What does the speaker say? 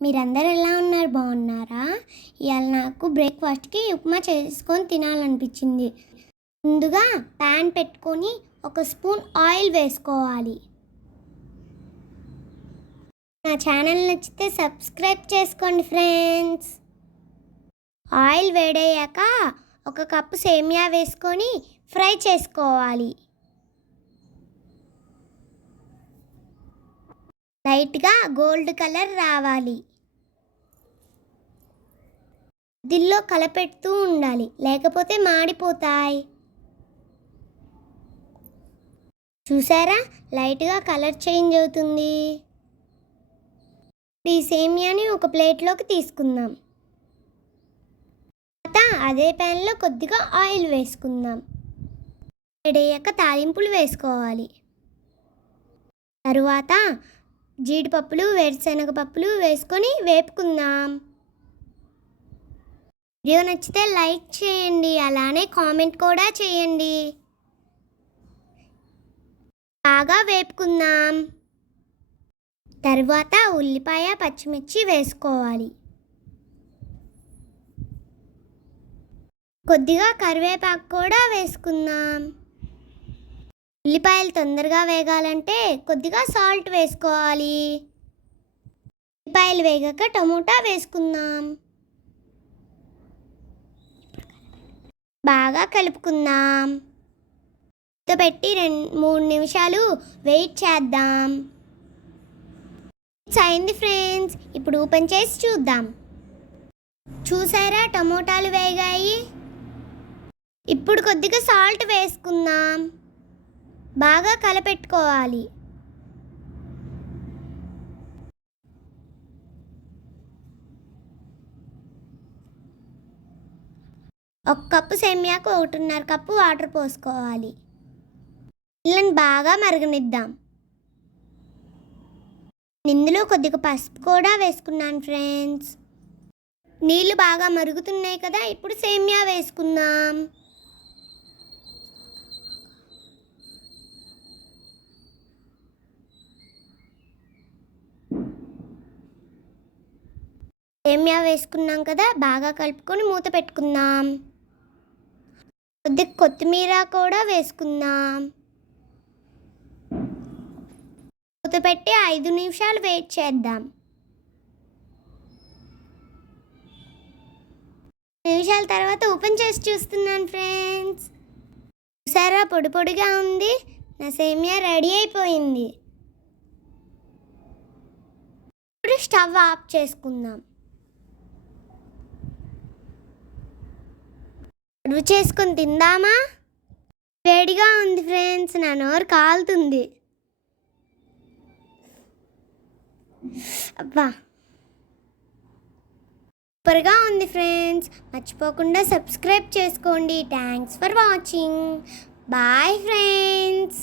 మీరందరూ ఎలా ఉన్నారు? బాగున్నారా? ఇవాళ నాకు బ్రేక్ఫాస్ట్కి ఉప్మా చేసుకొని తినాలనిపించింది. ముందుగా ప్యాన్ పెట్టుకొని ఒక స్పూన్ ఆయిల్ వేసుకోవాలి. నా ఛానల్ నచ్చితే సబ్స్క్రైబ్ చేసుకోండి ఫ్రెండ్స్. ఆయిల్ వేడయ్యాక ఒక కప్పు సేమియా వేసుకొని ఫ్రై చేసుకోవాలి. లైట్గా గోల్డ్ కలర్ రావాలి. దీనిలో కలపెడుతూ ఉండాలి, లేకపోతే మాడిపోతాయి. చూసారా, లైట్గా కలర్ చేంజ్ అవుతుంది. ఈ సేమియాని ఒక ప్లేట్లోకి తీసుకుందాం. అదే ప్యాన్లో కొద్దిగా ఆయిల్ వేసుకుందాం. వేడయ్యాక తాలింపులు వేసుకోవాలి. తరువాత జీడిపప్పులు, వేరుశనగ పప్పులు వేసుకొని వేపుకుందాం. వీడియో నచ్చితే లైక్ చేయండి, అలానే కామెంట్ కూడా చేయండి. బాగా వేపుకుందాం. తరువాత ఉల్లిపాయ, పచ్చిమిర్చి వేసుకోవాలి. కొద్దిగా కరివేపాకు కూడా వేసుకుందాం. ఉల్లిపాయలు తొందరగా వేగాలంటే కొద్దిగా సాల్ట్ వేసుకోవాలి. ఉల్లిపాయలు వేగాక టమోటా వేసుకుందాం. బాగా కలుపుకుందాం. మూత పెట్టి 2-3 నిమిషాలు వెయిట్ చేద్దాం. అయింది ఫ్రెండ్స్, ఇప్పుడు ఓపెన్ చేసి చూద్దాం. చూసారా, టమోటాలు వేగాయి. ఇప్పుడు కొద్దిగా సాల్ట్ వేసుకుందాం. బాగా కలపెట్టుకోవాలి. ఒక కప్పు సేమియాకు 1.5 కప్పు వాటర్ పోసుకోవాలి. నీళ్ళని బాగా మరగనిద్దాం. ఇందులో కొద్దిగా పసుపు కూడా వేసుకున్నాను ఫ్రెండ్స్. నీళ్ళు బాగా మరుగుతున్నాయి కదా, ఇప్పుడు సేమియా వేసుకుందాం. సేమియా వేసుకున్నాం కదా, బాగా కలుపుకొని మూత పెట్టుకుందాం. కొద్దిగా కొత్తిమీర కూడా వేసుకుందాం. మూత పెట్టి 5 నిమిషాలు వెయిట్ చేద్దాం. 5 నిమిషాల తర్వాత ఓపెన్ చేసి చూస్తున్నాను ఫ్రెండ్స్. చూసారా, పొడి పొడిగా ఉంది. నా సేమియా రెడీ అయిపోయింది. ఇప్పుడు స్టవ్ ఆఫ్ చేసుకుందాం. సర్వ్ చేసుకొని తిందామా? వేడిగా ఉంది ఫ్రెండ్స్, నా నోరు కాలుతుంది. అబ్బా, సూపర్గా ఉంది ఫ్రెండ్స్. మర్చిపోకుండా సబ్స్క్రైబ్ చేసుకోండి. Thanks for watching. Bye friends.